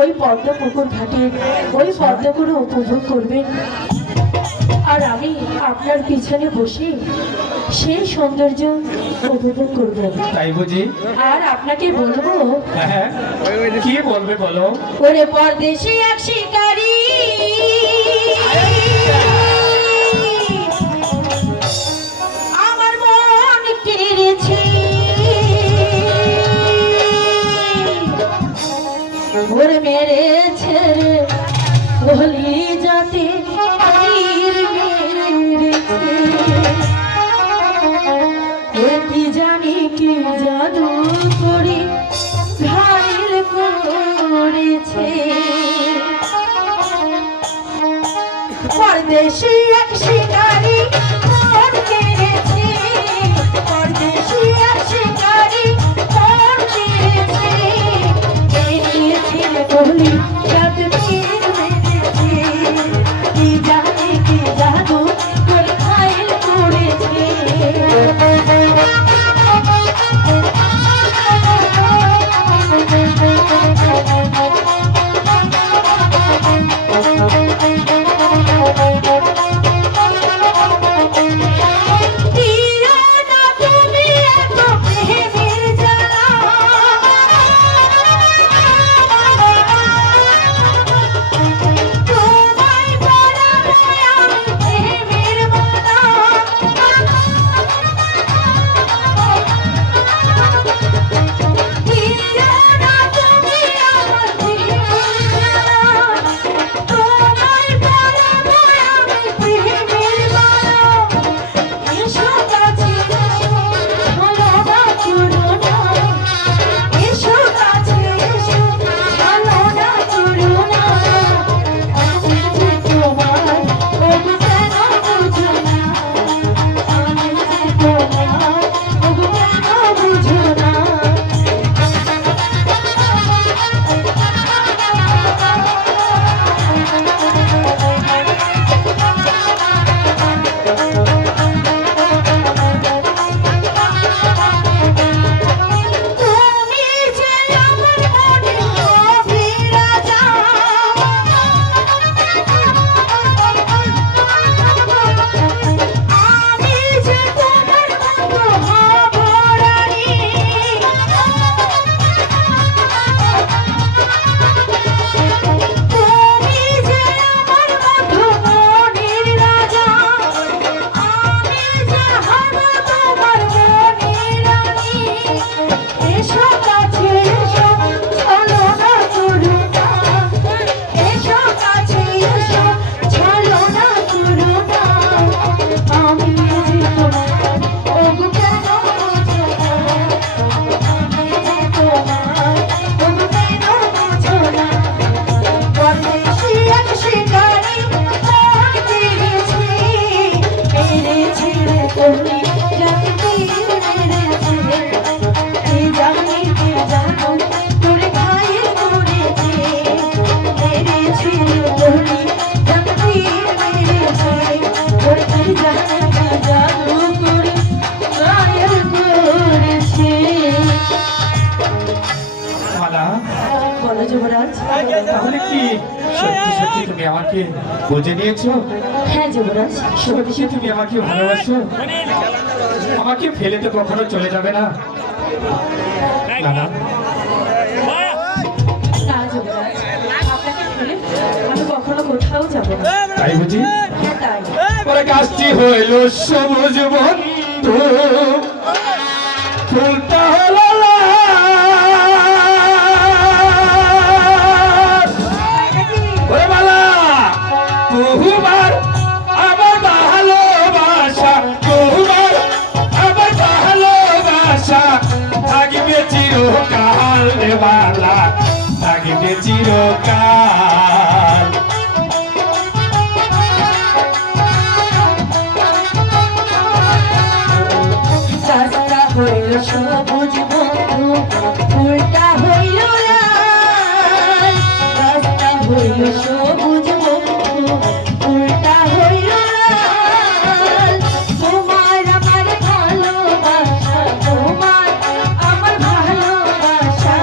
ওই পদ্ম পুকুর ঘাটে ওই পদ্মগুলো উপভোগ করবেন, আর আমি আপনার পিছনে বসে সেই সৌন্দর্য উপভোগ করব। তাই বুঝি? আর আপনাকে বলবো, হ্যাঁ, কি বলবে বলো? ওরে পরদেশি এক শিকারী, আমার মন কেড়েছে, ওরে মেরেছে রে বলি যাতে কি জানি কি জাদু করে ঘায়েল করেছে। পরদেশি এক শিকারী মন কেড়েছে, পরদেশি এক শিকারী মন কেড়েছে, কেড়েছে বলি যাতে তীর মেরেছে, কি জানি কি জাদু করে ঘায়েল করেছে। তাহলে কি সত্যি সত্যি তুমি আমাকে বুঝে নিয়েছো? হ্যাঁ যুবরাজ, সত্যি তুমি আমাকে ভালোবাসো? আমাকে ফেলে তো কখনো চলে যাবে না? না না না যুবরাজ, আপনাকে ফেলে আমি কখনো কোথাও যাব না। তাই বুঝি? হ্যাঁ তাই। ওরে গাছটি হইল সবুজ বন্ধু, ফুলটা হলো চিরকাল। গাছটা হইল সবুজ বন্ধু, ফুলটা হইল লাল, গাছটা হইল সবুজ বন্ধু, ফুলটা হইল লাল, তোমার আমার ভালোবাসা, তোমার আমার ভালোবাসা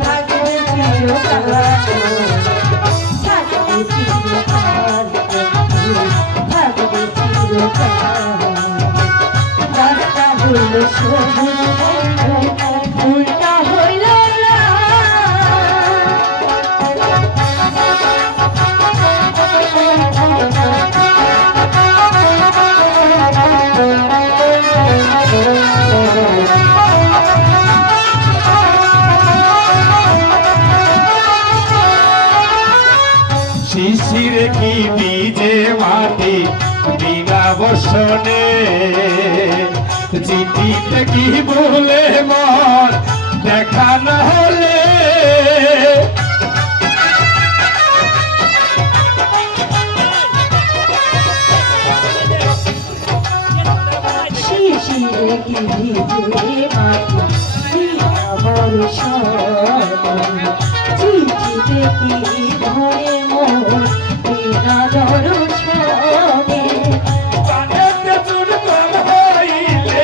থাকবে চিরকাল। সবুজ ফুলটা হইল শিশিরে কি বীজে মাটি বিনা বসনে চিঠিতে কি বলে মন দেখা না হলে শিশিরে কি ভিজে মাটি বিনা বর্ষণে চিঠিতে কি ধরে মন বিনা দর্শনে কানেতে চুন কম হইলে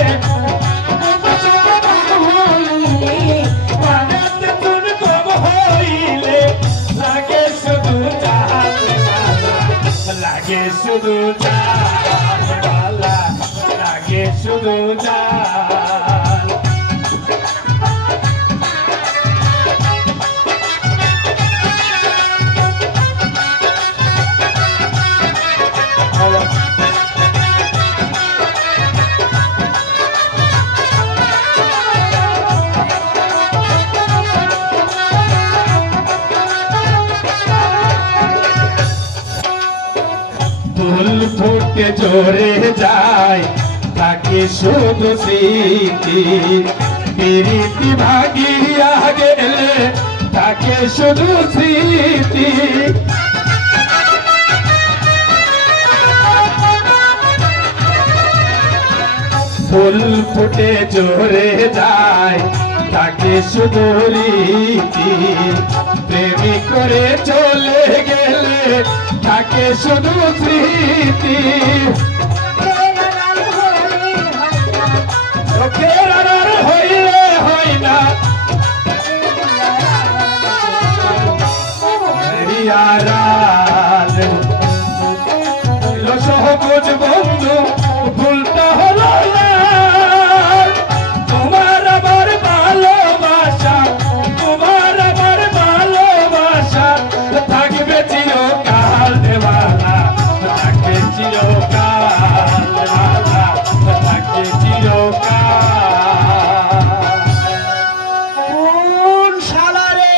কানেতে চুন কম হইলে লাগে শুধু চাঁদ লাগে শুধু চাঁদ লাগে শুধু চাঁদ ফুল ফুটে জোরে যায় তাকে শুধু স্মৃতি প্রীতি ভাগিয়া গেলে তাকে শুধু স্মৃতি ফুল ফুটে জোরে যায় তাকে শুধু রীতি প্রেমী করে চলে গেলে তাকে শুধু স্মৃতি চোখের আড়াল হইলে হয় না আড়াল সহজ